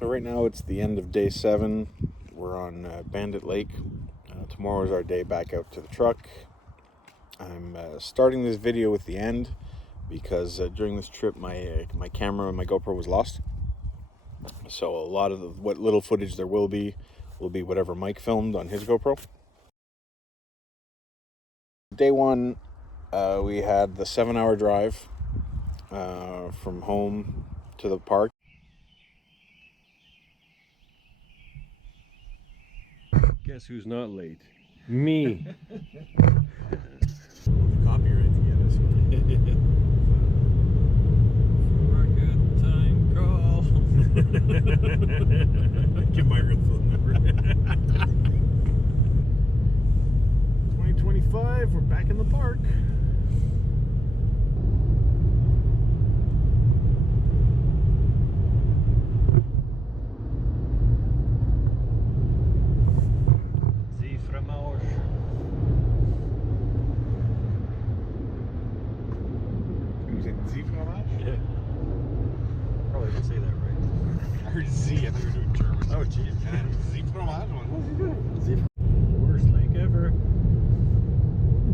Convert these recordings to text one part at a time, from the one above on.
So right now it's the end of day 7. We're on Bandit Lake. Tomorrow is our day back out to the truck. I'm starting this video with the end because during this trip my camera and my GoPro was lost. So a lot of what little footage there will be whatever Mike filmed on his GoPro. Day 1, we had the 7-hour drive from home to the park. Guess who's not late? Me. Copyright to get us. For a good time call. Give my real phone number. 2025, we're back in the park. Yeah. Probably didn't say that right. I heard Z, I thought you were doing German. Oh, geez. Z fromage. What's he doing? Worst lake ever.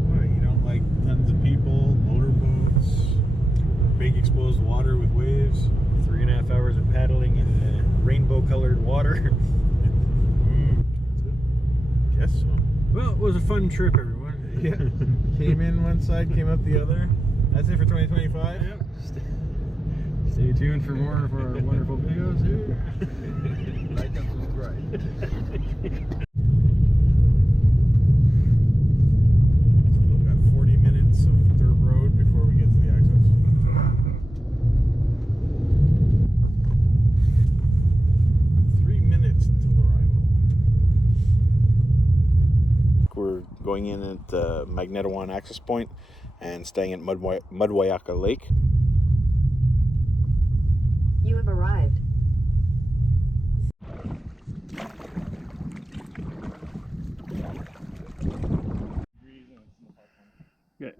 What, you don't like tons of people, motorboats, big exposed water with waves? 3.5 hours of paddling in rainbow-colored water. Guess so. Well, it was a fun trip, everyone. Yeah. Came in one side, came up the other. That's it for 2025? Yep. Stay tuned for more of our wonderful videos here. Like and subscribe. We've got 40 minutes of dirt road before we get to the access. 3 minutes until arrival. We're going in at the Magnetawan access point and staying at Mudwayaka Lake. You have arrived. Good.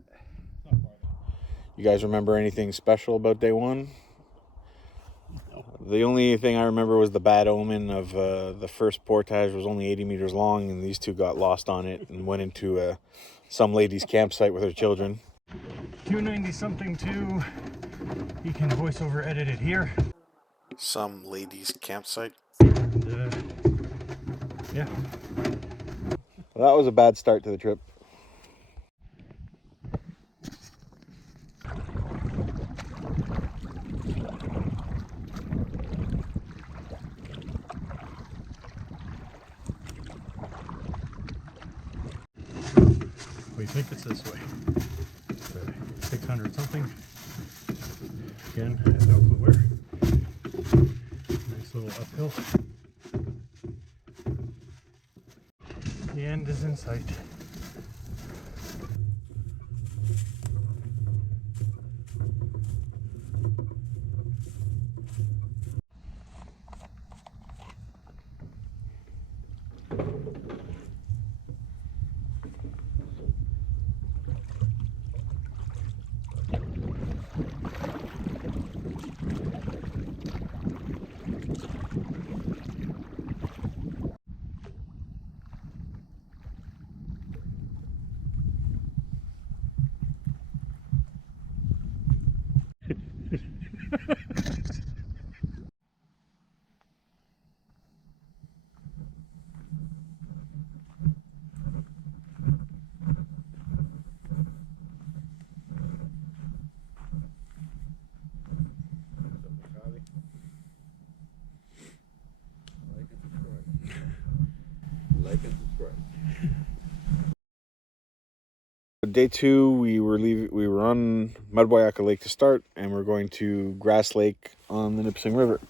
You guys remember anything special about day 1? No. The only thing I remember was the bad omen of the first portage was only 80 meters long, and these two got lost on it and went into some lady's campsite with her children. 290-something too. You can voiceover edit it here. Some lady's campsite? And, yeah. Well, that was a bad start to the trip. We think it's this way. 600 something. Again, I have no clue where. Nice little uphill. The end is in sight. Like and subscribe. Day 2, we were on Mudwayaka Lake to start, and we're going to Grass Lake on the Nipissing River.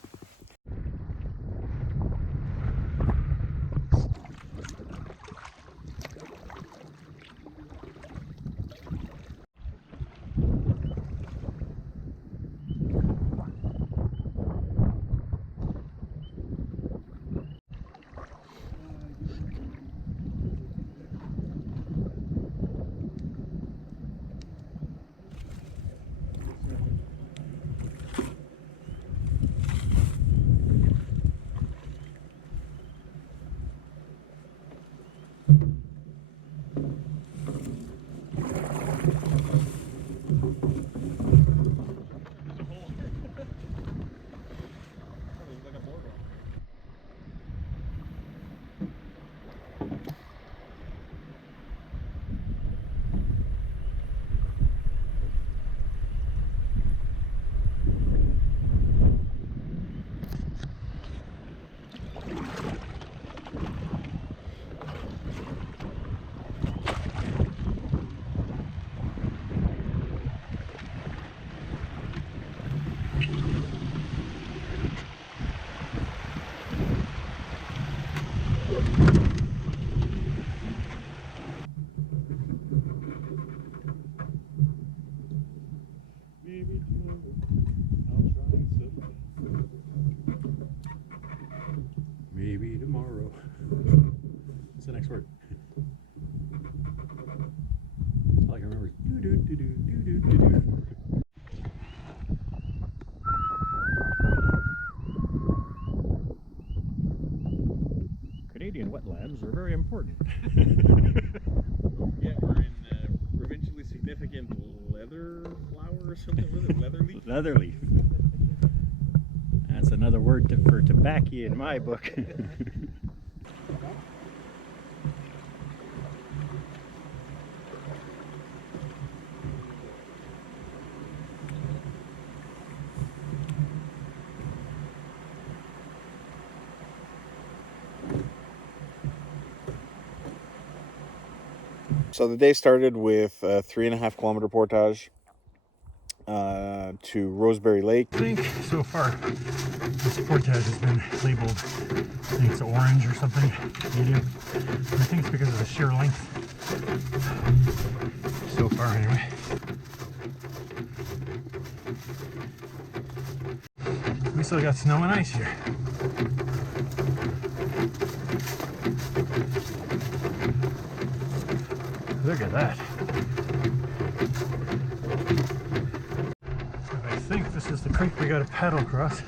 I'll try someday. Maybe tomorrow. What's the next word? All I can remember is do do do do do do do do. Canadian wetlands are very important. Yeah, we're in provincially significant leather flower or something. Was it leather leaf? Leatherleaf. That's another word for tobacco in my book. So the day started with a 3.5 kilometer portage to Roseberry Lake. I think so far this portage has been labeled, I think it's orange or something, medium. And I think it's because of the sheer length. So far anyway. We still got snow and ice here. Look at that. I think this is the creek we gotta paddle across.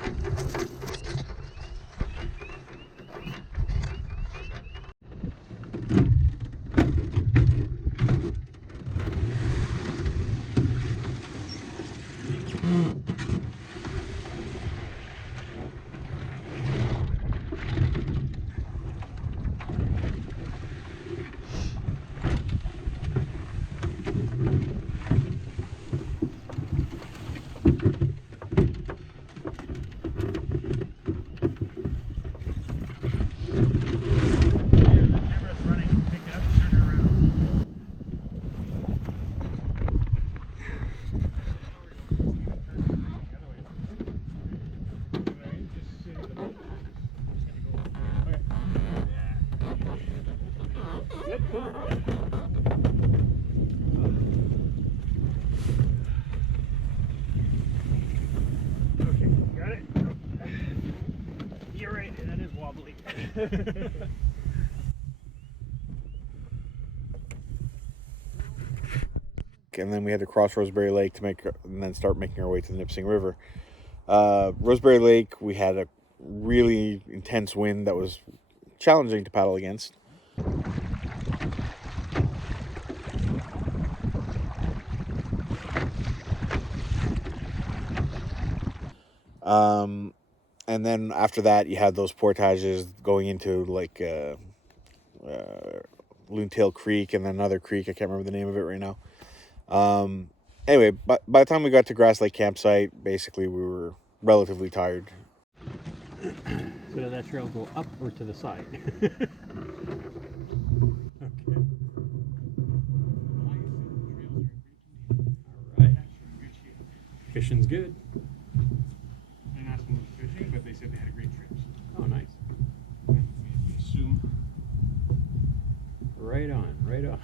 And then we had to cross Roseberry Lake to and then start making our way to the Nipissing River. Roseberry Lake, we had a really intense wind that was challenging to paddle against. And then after that, you had those portages going into like Loontail Creek and then another creek. I can't remember the name of it right now. Anyway, by the time we got to Grass Lake campsite, basically we were relatively tired. So did that trail go up or to the side? Okay. Alright. Fishing's good. I asked them about fishing, but they said they had a great trip. Oh, nice. We assume. Right on, right on.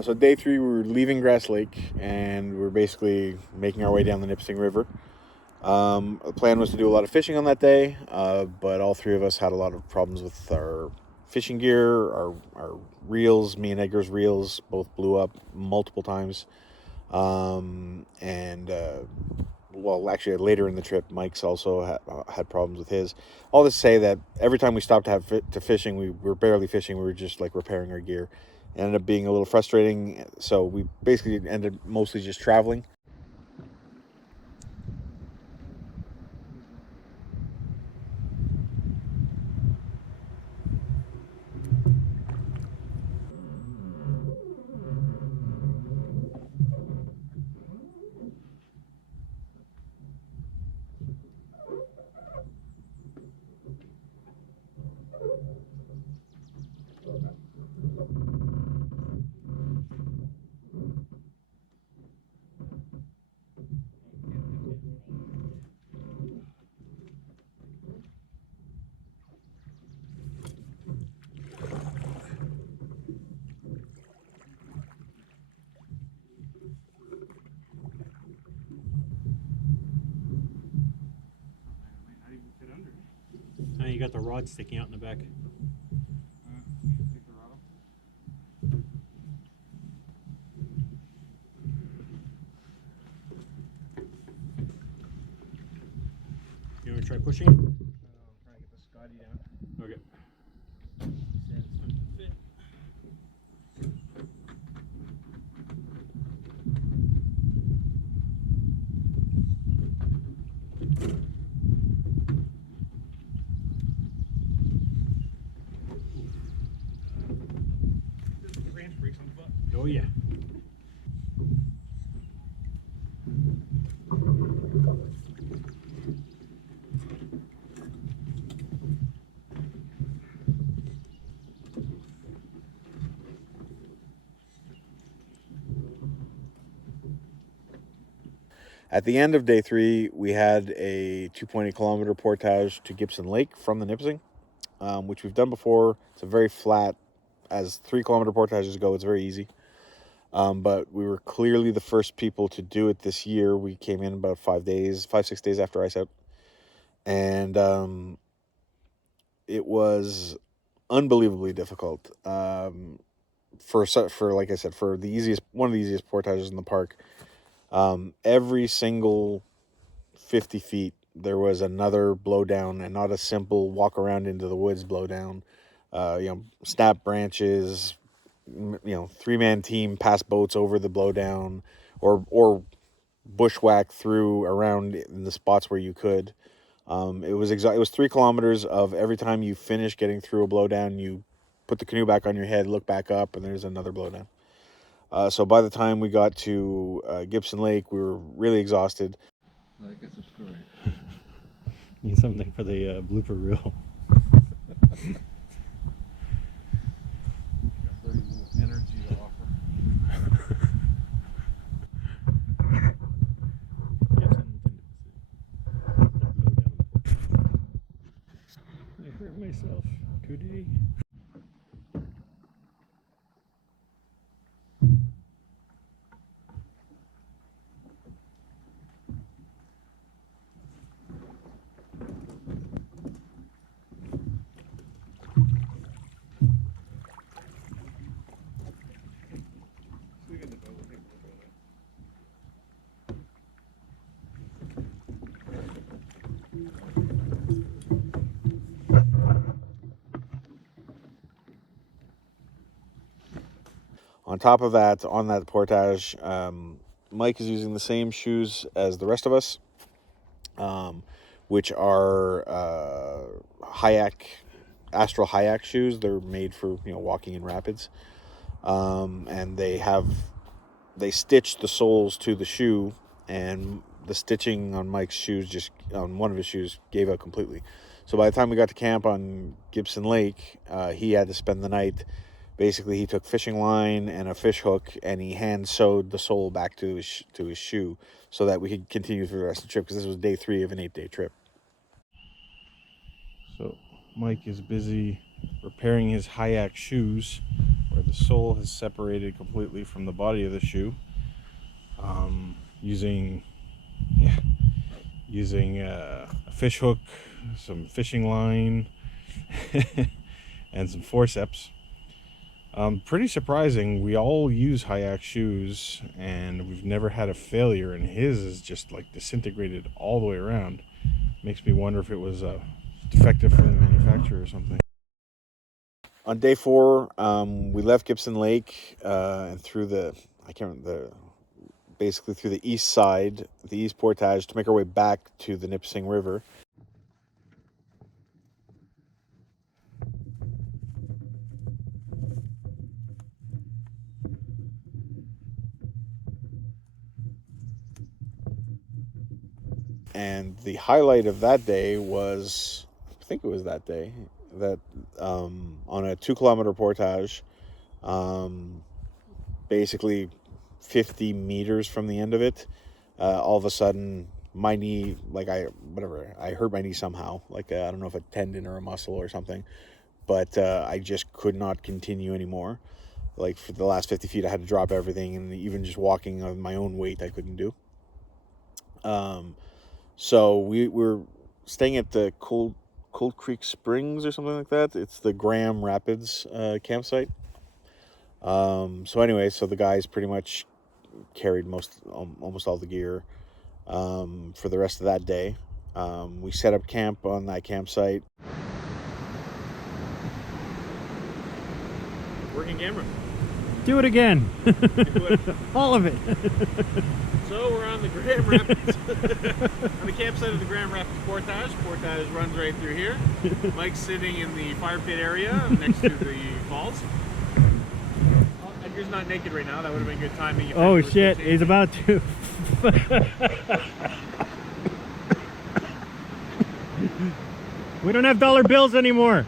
So day 3, we were leaving Grass Lake, and we were basically making our way down the Nipissing River. The plan was to do a lot of fishing on that day, but all 3 of us had a lot of problems with our fishing gear, our reels, me and Edgar's reels both blew up multiple times. Well, actually, later in the trip, Mike's also had problems with his. All this to say that every time we stopped to fishing, we were barely fishing. We were just like repairing our gear. It ended up being a little frustrating. So we basically ended mostly just traveling. Might not even fit under. Now you got the rod sticking out in the back. Take the rod off. You want to try pushing? I'm trying to get the Scotty down. Okay. Branch breaks on the butt. Oh yeah. At the end of day 3, we had a 2.8 kilometer portage to Gibson Lake from the Nipissing, which we've done before. It's a very flat, as 3 kilometer portages go, it's very easy. But we were clearly the first people to do it this year. We came in about 6 days after ice out. And it was unbelievably difficult. For like I said, for one of the easiest portages in the park. Every single 50 feet, there was another blowdown, and not a simple walk around into the woods blowdown. Snap branches, 3-man team pass boats over the blowdown, or bushwhack through around in the spots where you could. It was 3 kilometers of every time you finish getting through a blowdown, you put the canoe back on your head, look back up, and there's another blowdown. So by the time we got to Gibson Lake, we were really exhausted. Like it's a story. Need something for the blooper reel. Very little energy to offer. I hurt myself today. So we got the boat. We'll take a look at it. On top of that, on that portage, Mike is using the same shoes as the rest of us, which are Astral Hayak shoes. They're made for walking in rapids, and they stitch the soles to the shoe, and the stitching on Mike's shoes, on one of his shoes, gave out completely. So by the time we got to camp on Gibson Lake, he had to spend the night. Basically, he took fishing line and a fish hook, and he hand sewed the sole back to his shoe so that we could continue through the rest of the trip, because this was day 3 of an 8-day trip. So Mike is busy repairing his Hayak shoes, where the sole has separated completely from the body of the shoe, using a fish hook, some fishing line, and some forceps. Pretty surprising. We all use Hayak shoes, and we've never had a failure, and his is just like disintegrated all the way around. Makes me wonder if it was defective from the manufacturer or something. On day 4, we left Gibson Lake and through the, I can't remember, basically through the east side, the east portage, to make our way back to the Nipissing River. And the highlight of that day was, I think it was that day, that on a 2-kilometer portage, basically 50 meters from the end of it, all of a sudden my knee, like I hurt my knee somehow, like I don't know if a tendon or a muscle or something, but I just could not continue anymore. Like for the last 50 feet I had to drop everything, and even just walking on my own weight I couldn't do. So we were staying at the Cold Creek Springs or something like that. It's the Graham Rapids campsite. So anyway, so the guys pretty much carried almost all the gear for the rest of that day. We set up camp on that campsite. Working camera. Do it again. All of it. So we're on the Graham Rapids, on the campsite of the Graham Rapids Portage. Portage runs right through here. Mike's sitting in the fire pit area next to the falls. Oh, Edgar's not naked right now. That would have been good timing. Oh shit, he's about to. We don't have dollar bills anymore.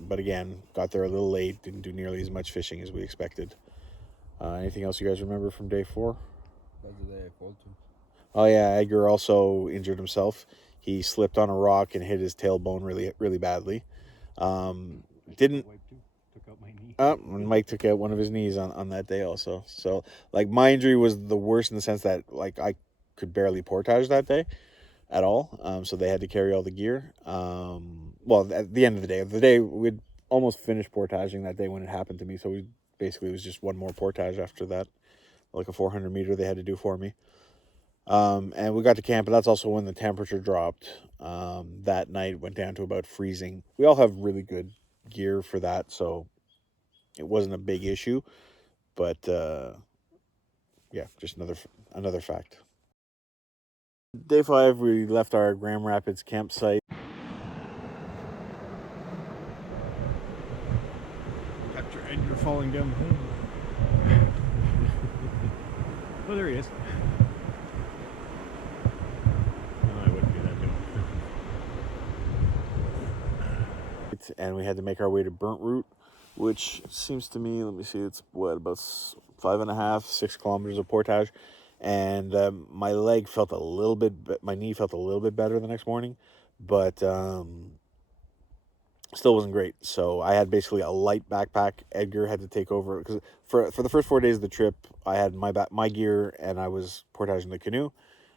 But again, got there a little late, didn't do nearly as much fishing as we expected. Anything else you guys remember from day 4? That's the day I called to. Oh yeah, Edgar also injured himself. He slipped on a rock and hit his tailbone really badly. Didn't Took out my knee. and Mike took out one of his knees on that day also. So like my injury was the worst in the sense that like I could barely portage that day at all. So they had to carry all the gear. Well, at the end of the day we'd almost finished portaging that day when it happened to me. So we basically, it was just one more portage after that, like a 400 meter they had to do for me. And we got to camp, and that's also when the temperature dropped. That night went down to about freezing. We all have really good gear for that, so it wasn't a big issue. But yeah, just another fact. Day 5, we left our Graham Rapids campsite. Capture Edgar falling down the hill. Oh, there he is. And we had to make our way to Burnt Root, which seems to me, let me see, it's what, about 5.5, 6 kilometers of portage. And my leg felt a little bit, my knee felt a little bit better the next morning, but still wasn't great. So I had basically a light backpack. Edgar had to take over, because for the first 4 days of the trip, I had my gear and I was portaging the canoe,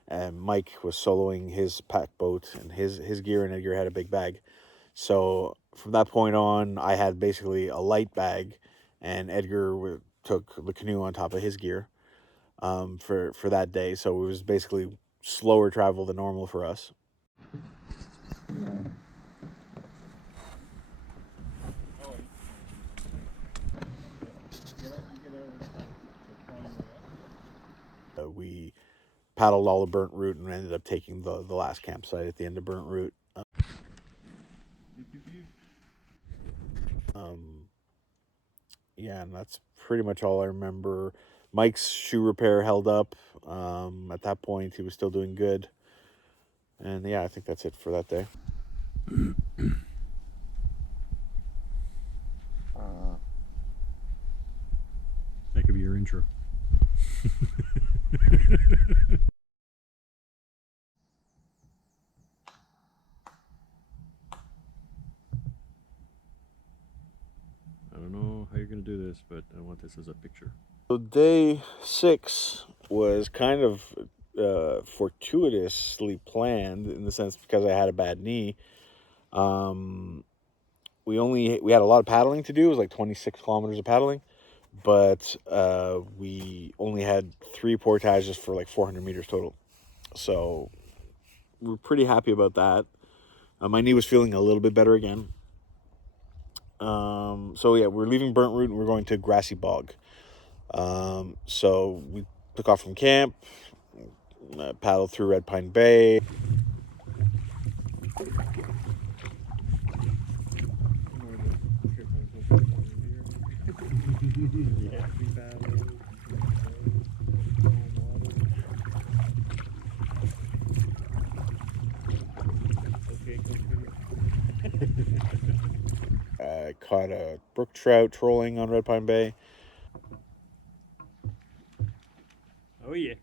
and Mike was soloing his pack boat and his gear, and Edgar had a big bag. So from that point on, I had basically a light bag, and Edgar took the canoe on top of his gear for that day. So it was basically slower travel than normal for us. We paddled all of Burnt Root and ended up taking the last campsite at the end of Burnt Root. Yeah, and that's pretty much all I remember. Mike's shoe repair held up. At that point, he was still doing good. And yeah, I think that's it for that day. That could be your intro. I don't know how you're going to do this, but I want this as a picture. So day 6, was kind of fortuitously planned, in the sense because I had a bad knee. We had a lot of paddling to do. It was like 26 kilometers of paddling, but we only had 3 portages for like 400 meters total. So we're pretty happy about that. My knee was feeling a little bit better again. So yeah, we're leaving Burnt Root and we're going to Grassy Bog. So we took off from camp, paddled through Red Pine Bay. Yeah. Caught a brook trout trolling on Red Pine Bay. Oh yeah.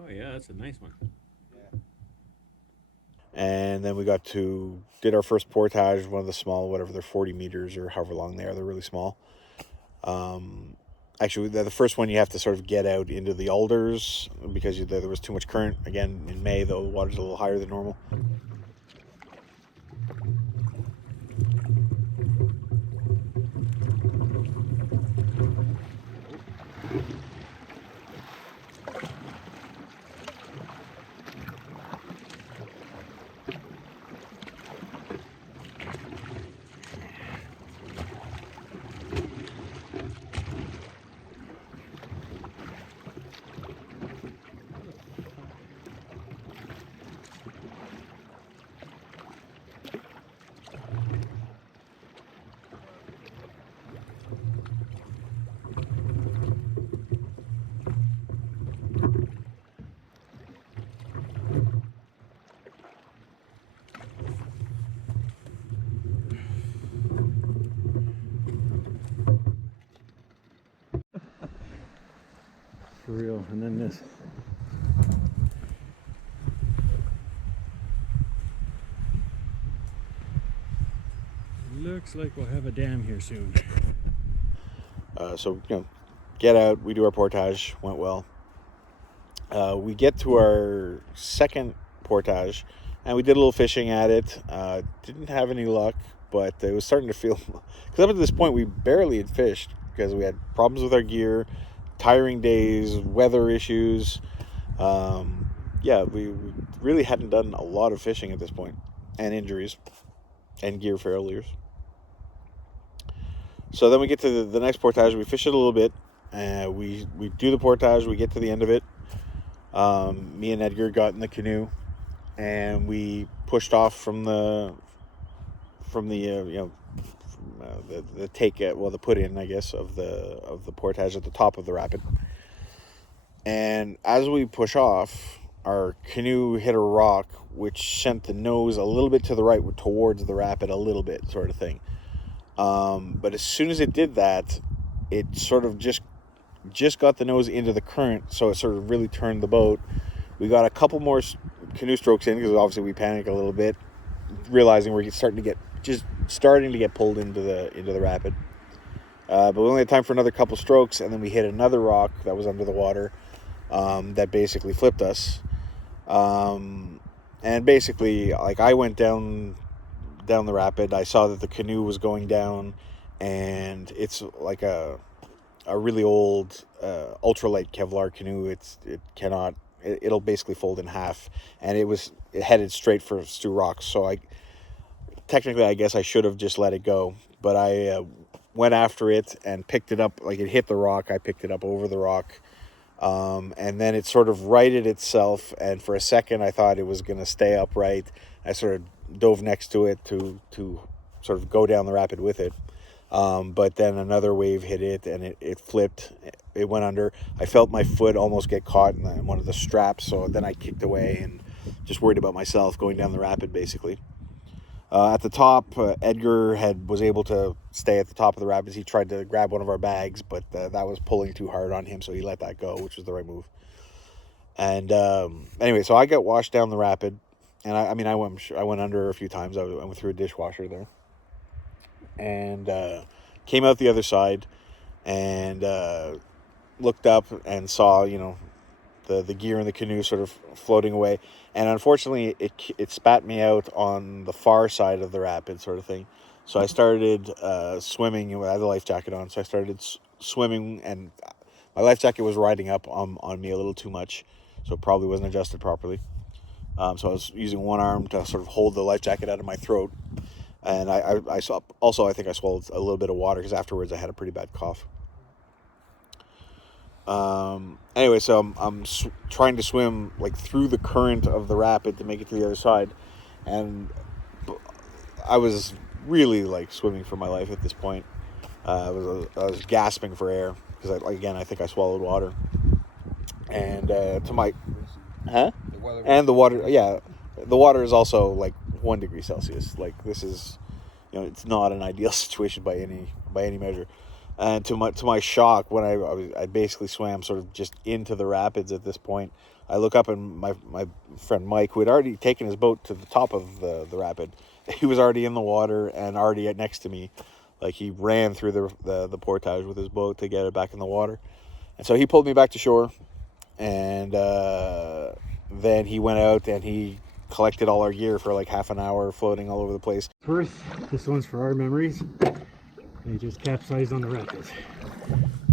Oh yeah, that's a nice one. And then we did our first portage, one of the small, whatever, they're 40 meters or however long they are. They're really small. Actually, the first one you have to sort of get out into the alders because there was too much current. Again, in May, the water's a little higher than normal. For real. And then this. Looks like we'll have a dam here soon. So, get out, we do our portage, went well. We get to our second portage, and we did a little fishing at it. Didn't have any luck, but it was starting to feel... Because up to this point, we barely had fished, because we had problems with our gear, tiring days, weather issues. We really hadn't done a lot of fishing at this point, and injuries, and gear failures. So then we get to the next portage. We fish it a little bit. We do the portage. We get to the end of it. Me and Edgar got in the canoe, and we pushed off from the put in, I guess, of the portage at the top of the rapid. And as we push off, our canoe hit a rock, which sent the nose a little bit to the right towards the rapid, a little bit, sort of thing. But as soon as it did that, it sort of just got the nose into the current, so it sort of really turned the boat. We got a couple more canoe strokes in, because obviously we panicked a little bit, realizing we're starting to get pulled into the rapid. But we only had time for another couple strokes, and then we hit another rock that was under the water, that basically flipped us. And basically, like, I went down the rapid. I saw that the canoe was going down, and it's like a really old ultralight Kevlar canoe. It'll basically fold in half, and it headed straight for Stu Rocks. So I guess I should have just let it go, but I went after it and picked it up. Like, it hit the rock, I picked it up over the rock, and then it sort of righted itself, and for a second I thought it was going to stay upright. I sort of dove next to it to sort of go down the rapid with it. But then another wave hit it, and it flipped. It went under. I felt my foot almost get caught in one of the straps, so then I kicked away and just worried about myself going down the rapid, basically. At the top, Edgar was able to stay at the top of the rapids. He tried to grab one of our bags, but that was pulling too hard on him, so he let that go, which was the right move. And anyway, so I got washed down the rapid, and I went under a few times. I went through a dishwasher there, and came out the other side, and looked up and saw, the gear in the canoe sort of floating away. And unfortunately, it spat me out on the far side of the rapid, sort of thing. So I started swimming. I had a life jacket on, so I started swimming, and my life jacket was riding up on me a little too much, so it probably wasn't adjusted properly. So I was using one arm to sort of hold the life jacket out of my throat. And I think I swallowed a little bit of water, because afterwards I had a pretty bad cough. Anyway, so I'm trying to swim like through the current of the rapid to make it to the other side, and I was really like swimming for my life at this point. I was gasping for air, because I think I swallowed water. And the water is also like 1 degree Celsius. Like, this is, it's not an ideal situation by any measure. And to my shock, when I basically swam sort of just into the rapids at this point, I look up, and my friend Mike, who had already taken his boat to the top of the rapid, he was already in the water and already next to me. Like, he ran through the portage with his boat to get it back in the water. And so he pulled me back to shore, and then he went out and he collected all our gear for like half an hour, floating all over the place. First, this one's for our memories. They just capsized on the rapids.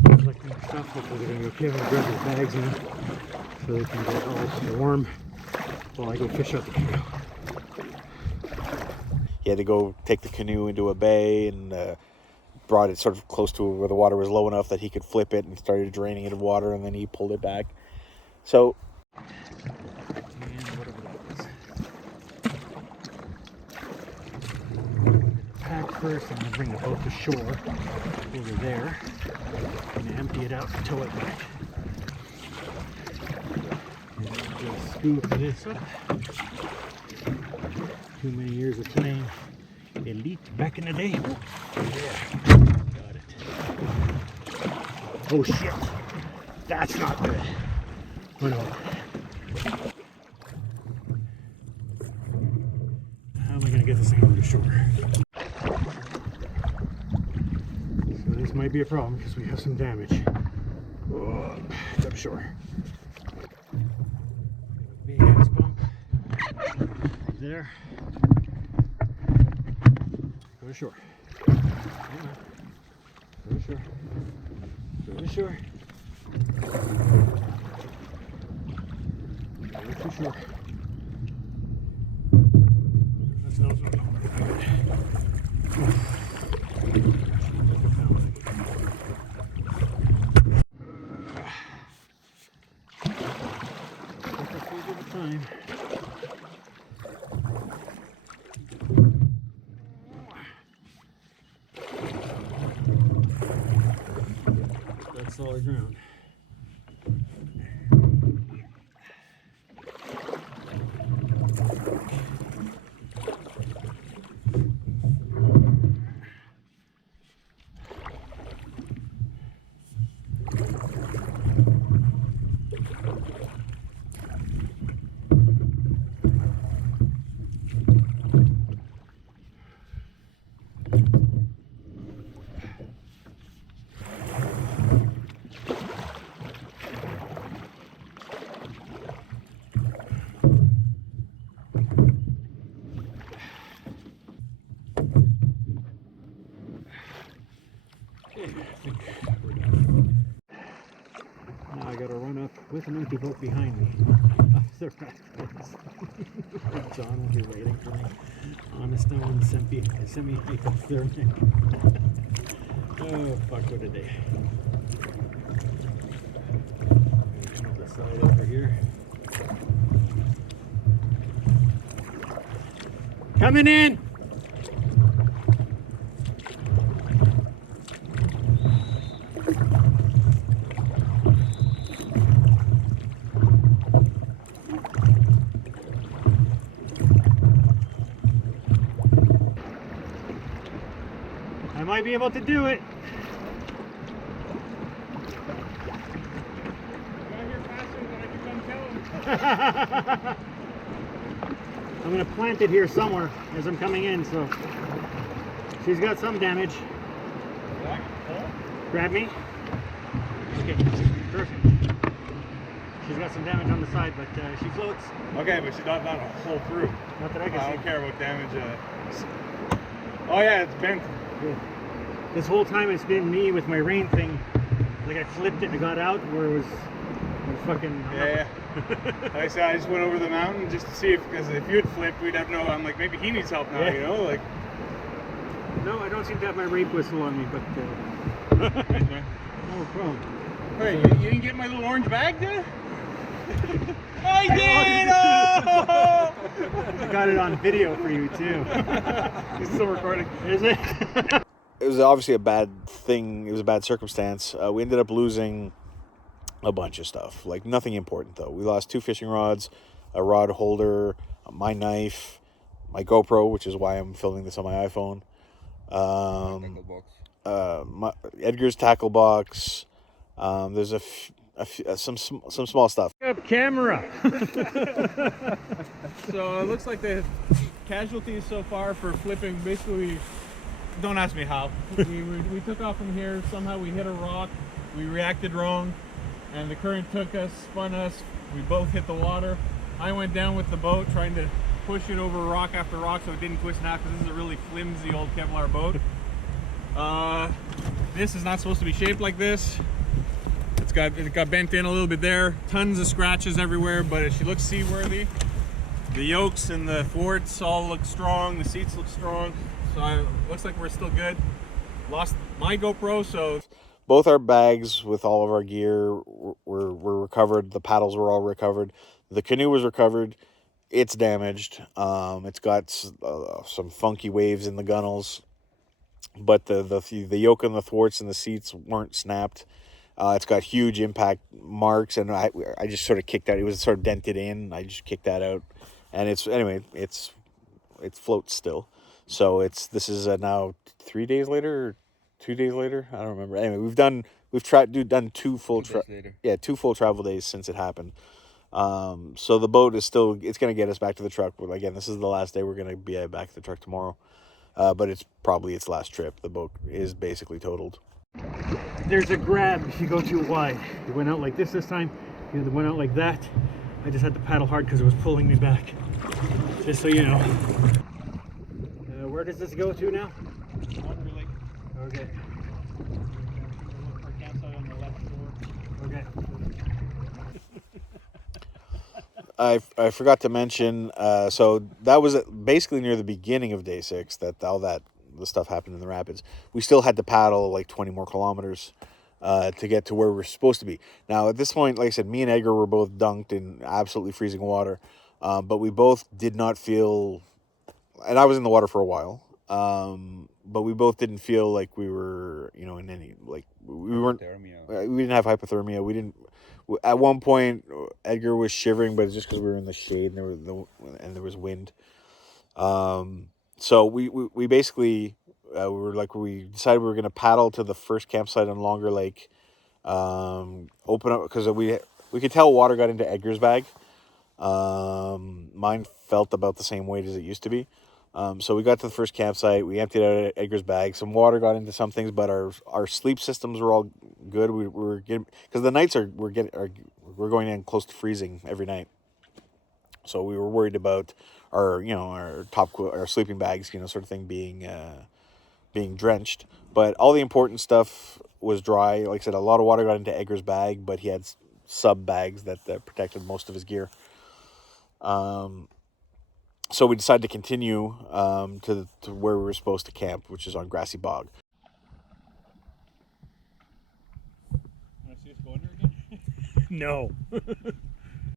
Collecting their stuff. Hopefully they're going to go okay. I'm going to grab their bags now, so they can get all warm while I go fish out the canoe. He had to go take the canoe into a bay, and brought it sort of close to where the water was low enough that he could flip it, and started draining it of water, and then he pulled it back. So, And whatever that is. Pack first. I'm going to bring the boat to shore over there. I'm going to empty it out and tow it back. And just scoop this up. Too many years of playing Elite back in the day. Yeah, got it. Oh shit, that's not good. Oh no. How am I gonna get this thing over to shore? So this might be a problem, because we have some damage. Oh, it's up shore. Big ass bump. There. Go to shore. Come on. Go to shore. Go to shore. Go to shore. That's no good. Time. That's solid ground. Now I gotta run up with an empty boat behind me. The rapids. John will be waiting for me on a stone semi-hike up there. Oh fuck, what a day. Come up the side over here. Coming in! might be able to do it. I'm gonna plant it here somewhere as I'm coming in, so she's got some damage. Grab me. Okay, perfect. She's got some damage on the side, but she floats. Okay, but she's not a whole through. Not that I can I see. don't care about damage. Oh yeah, it's bent. Yeah. This whole time it's been me with my rain thing. Like I flipped it and got out where it was fucking. Yeah. Like I said, I just went over the mountain just to see if, because if you had flipped, we'd have no. I'm like, maybe he needs help now, Yeah. you know, like. No, I don't seem to have my rape whistle on me, but Thanks, man. no problem. Hey, you didn't get my little orange bag, did you? I did! Oh! I got it on video for you too. It's still recording. Is it? It was obviously a bad thing. It was a bad circumstance. We ended up losing a bunch of stuff. Like nothing important though. We lost 2 fishing rods, a rod holder, my knife, my GoPro, which is why I'm filming this on my iPhone. Tackle box. Edgar's tackle box. There's some small stuff. Up camera. So it looks like the casualties so far for flipping, basically, don't ask me how. we took off from here, somehow we hit a rock, we reacted wrong, and the current took us, spun us, we both hit the water. I went down with the boat trying to push it over rock after rock so it didn't twist in half, because this is a really flimsy old Kevlar boat. This is not supposed to be shaped like this. It got bent in a little bit there. Tons of scratches everywhere, but she looks seaworthy. The yokes and the thwarts all look strong. The seats look strong. So it looks like we're still good. Lost my GoPro, so Both our bags with all of our gear were recovered. The paddles were all recovered. The canoe was recovered. It's damaged. It's got some funky waves in the gunnels, but the yoke and the thwarts and the seats weren't snapped. It's got huge impact marks, and I just sort of kicked that. It was sort of dented in. I just kicked that out, and it floats still. So this is now 3 days later, or 2 days later. I don't remember. Anyway, we've done 2 full 2 days later. 2 full travel days since it happened. So the boat is still, it's going to get us back to the truck. But again, this is the last day. We're going to be back at the truck tomorrow. But it's probably its last trip. The boat is basically totaled. There's a grab if you go too wide. It went out like this time. It went out like that. I just had to paddle hard because it was pulling me back. Just so you know. Where does this go to now? Really. Okay. Look for a campsite on the left shore. Okay. I forgot to mention, so that was basically near the beginning of day 6 that the stuff happened in the rapids. We still had to paddle like 20 more kilometers to get to where we're supposed to be. Now at this point, like I said, me and Edgar were both dunked in absolutely freezing water, but we both did not feel, and I was in the water for a while, but we both didn't feel like we were, in any, like we weren't, we didn't have hypothermia. We didn't. At one point, Edgar was shivering, but it's just because we were in the shade and there was wind. So we basically we decided we were going to paddle to the first campsite on Longer Lake, open up, because we could tell water got into Edgar's bag. Mine felt about the same weight as it used to be. So we got to the first campsite. We emptied out Edgar's bag. Some water got into some things, but our sleep systems were all good. We were getting, because the nights we're going in close to freezing every night. So we were worried about our sleeping bags, sort of thing being drenched. But all the important stuff was dry. Like I said, a lot of water got into Edgar's bag, but he had sub bags that protected most of his gear. So we decided to continue to where we were supposed to camp, which is on Grassy Bog. Want to see us go under again? No. There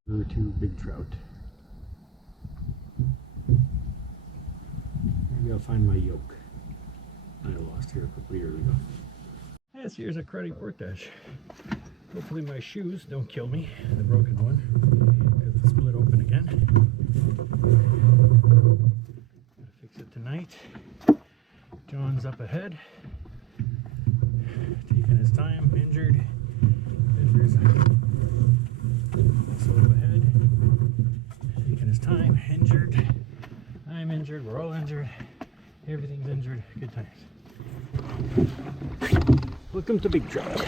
were 2 big trout. Maybe I'll find my yoke. I lost here a couple years ago. Yes, here's a cruddy portage. Hopefully my shoes don't kill me, the broken one, because it's split open again. I'll fix it tonight. John Mullins up ahead, taking his time, injured. Fisher's also up ahead, taking his time, injured. I'm injured, we're all injured. Everything's injured. Good times. Welcome to Big Trout.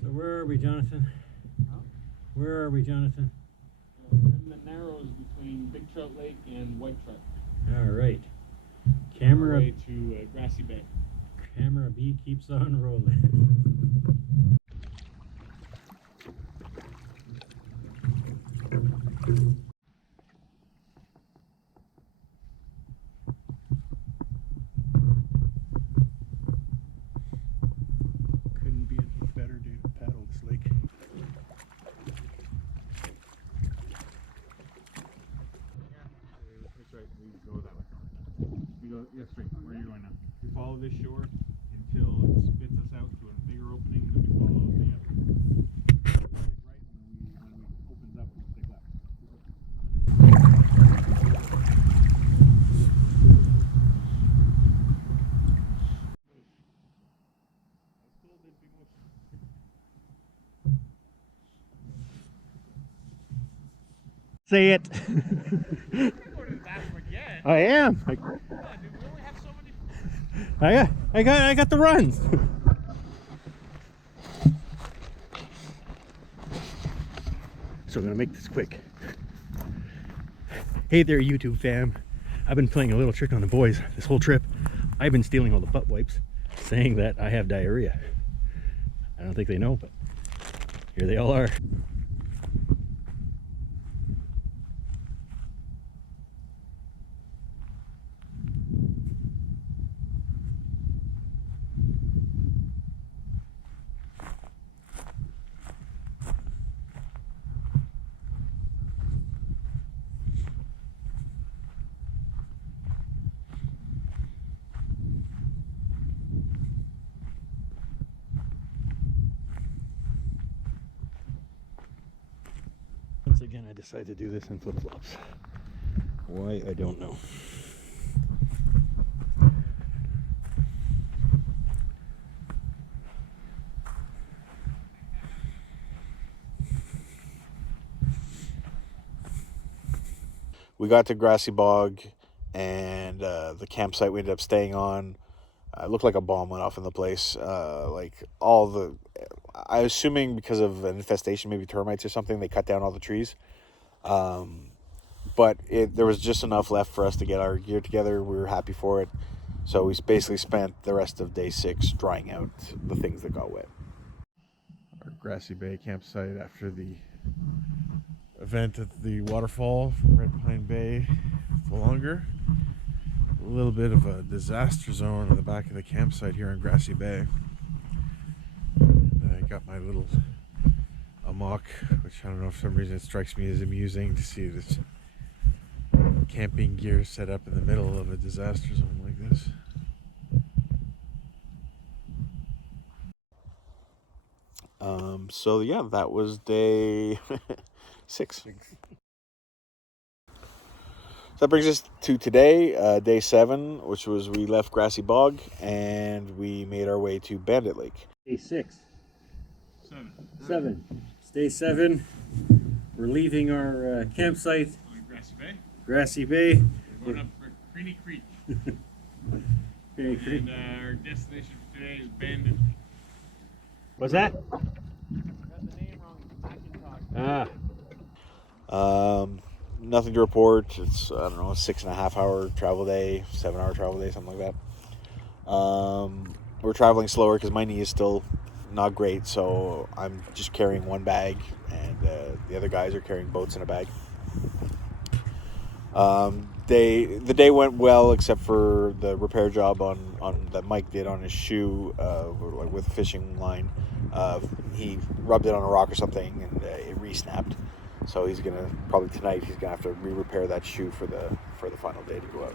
So where are we, Jonathan? Huh? Where are we, Jonathan? In the narrows between Big Trout Lake and White Trout. All right. On our Camera, way to Grassy Bay. camera B keeps on rolling. Couldn't be a better day to paddle this lake. That's right. We go that way. We go, yeah, straight. Where are you going now? We follow this shore until it spits us out to a bigger opening, and then we follow the other. Take right, and then when it opens up, we take left. That's cool, big moose. Say it. Go to the bathroom again. I am. Come on, dude. We only have so many. I got the runs. So I'm gonna make this quick. Hey there, YouTube fam. I've been playing a little trick on the boys this whole trip. I've been stealing all the butt wipes, saying that I have diarrhea. I don't think they know, but here they all are. Once again, I decided to do this in flip-flops. Why, I don't know. We got to Grassy Bog, and the campsite we ended up staying on it looked like a bomb went off in the place. Like all the, I'm assuming because of an infestation, maybe termites or something, they cut down all the trees. But there was just enough left for us to get our gear together. We were happy for it. So we basically spent the rest of day 6 drying out the things that got wet. Our Grassy Bay campsite after the event at the waterfall from Red Pine Bay for longer. A little bit of a disaster zone on the back of the campsite here in Grassy Bay. And I got my little amok, which I don't know, for some reason it strikes me as amusing to see this camping gear set up in the middle of a disaster zone like this. So yeah, that was day 6. So that brings us to today, day 7, which was we left Grassy Bog and we made our way to Bandit Lake. Day 6. 7. It's day 7. We're leaving our campsite, Going Grassy Bay. Grassy Bay. We're going up for Creedy Creek. Creedy Creek. And our destination for today is Bandit. What's that? Got the name wrong. Ah. Nothing to report. It's, I don't know, a 6.5 hour travel day, 7 hour travel day, something like that. We're traveling slower because my knee is still not great, so I'm just carrying one bag, and the other guys are carrying boats in a bag. The day went well, except for the repair job on that Mike did on his shoe with a fishing line. He rubbed it on a rock or something, and it re-snapped. So he's gonna probably tonight he's gonna have to re-repair that shoe for the final day to go out.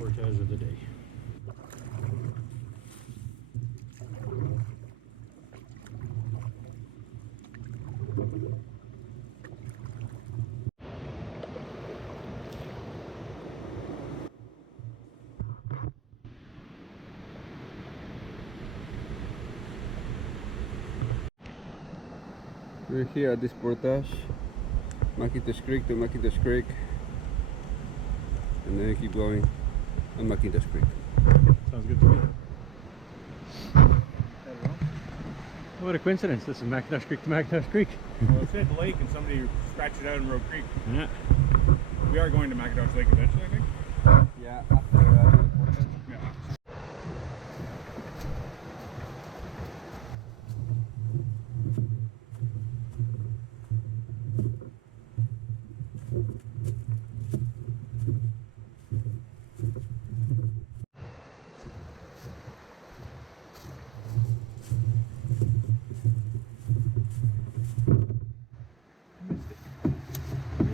portage of the day. We're here at this portage, McIntosh Creek to McIntosh Creek, and then keep going on McIntosh Creek. Sounds good to me. What a coincidence, this is McIntosh Creek to McIntosh Creek. Well, it said lake and somebody scratched it out in Road Creek. Yeah. We are going to McIntosh Lake eventually, I think. Yeah, after the portage. Yeah.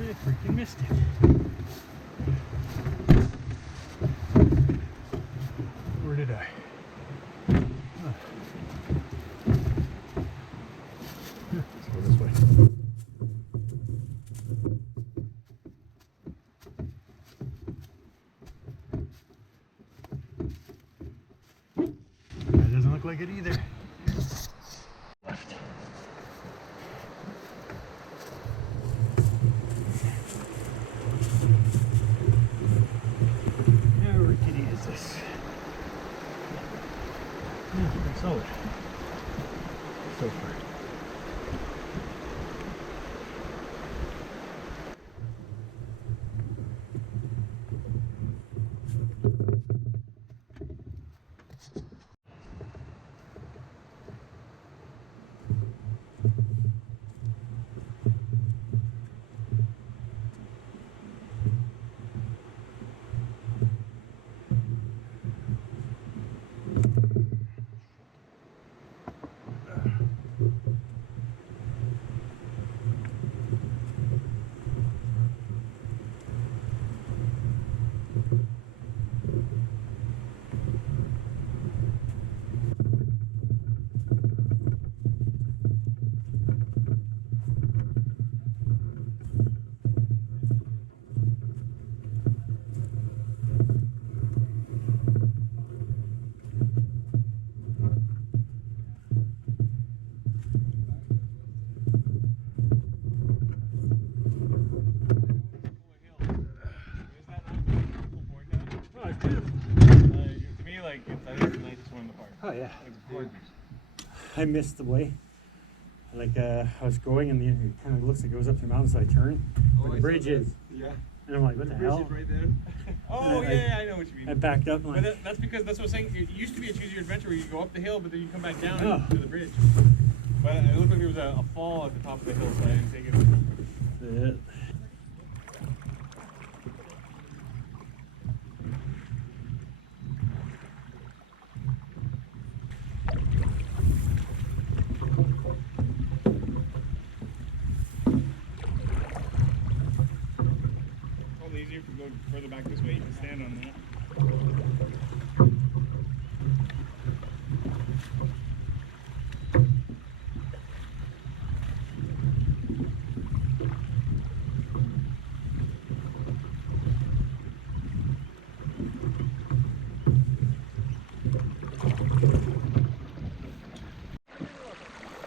I freaking missed it. Where did I? Oh. Let's go this way. That doesn't look like it either. Left. How rickety is this? Yeah, pretty solid. So far. Oh, it's beautiful. To me, like, I think it's the nicest one in the park. Oh yeah. It's gorgeous. I missed the way. Like I was going and it kind of looks like it goes up the mountain, so I turn. Where the bridge is. Yeah. And I'm like, what the Bridge hell? is right there. Oh, I- yeah, I know what you mean. I backed up and But like, that's because that's what I was saying. It used to be a choose your adventure where you go up the hill, but then you come back down Oh. to the bridge. But it looked like there was a fall at the top of the hill, so I didn't take it. that's it. It's probably easier if you go further back this way. You can stand on that.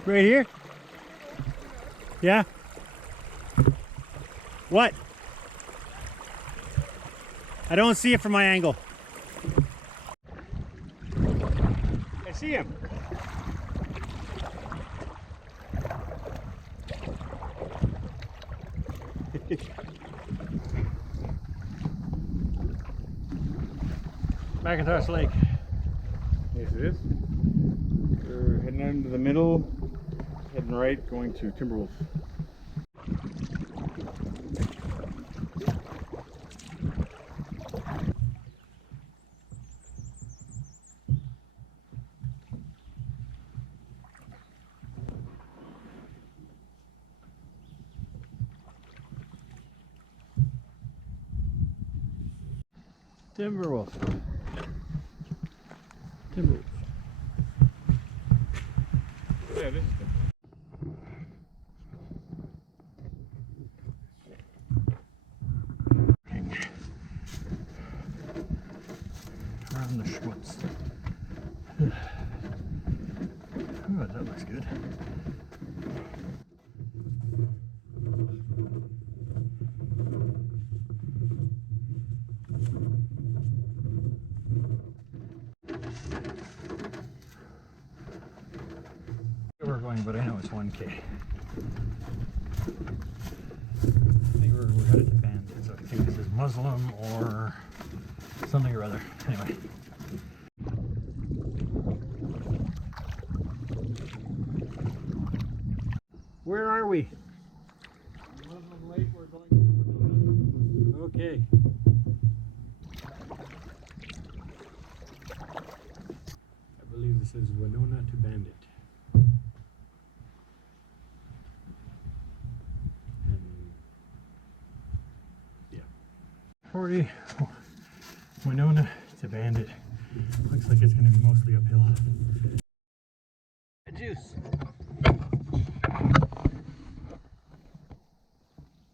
Right here? Yeah? What? I don't see it from my angle. I see him. McIntosh Lake. Yes, it is. We're heading out into the middle, heading right, going to Timberwolf. Timberwolf. Timberwolf. Yeah, this is good. Around the Schwitz. Oh, that looks good. We're going, but I know it's 1K. I think we're headed to Bandit, so I think this is Muslim or something or other. Anyway. Where are we? Muslim Lake, we're going to. Okay. I believe this is Winona to Bandit. And yeah. 40 Winona to Bandit. Looks like it's going to be mostly uphill. Juice.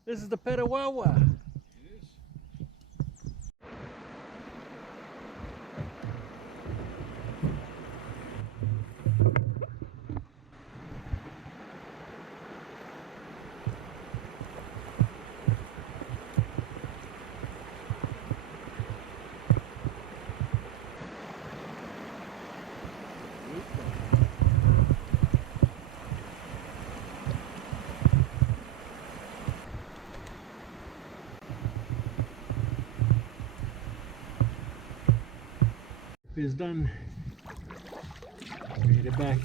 This is the Petawawa. It is. Is done. Made it back.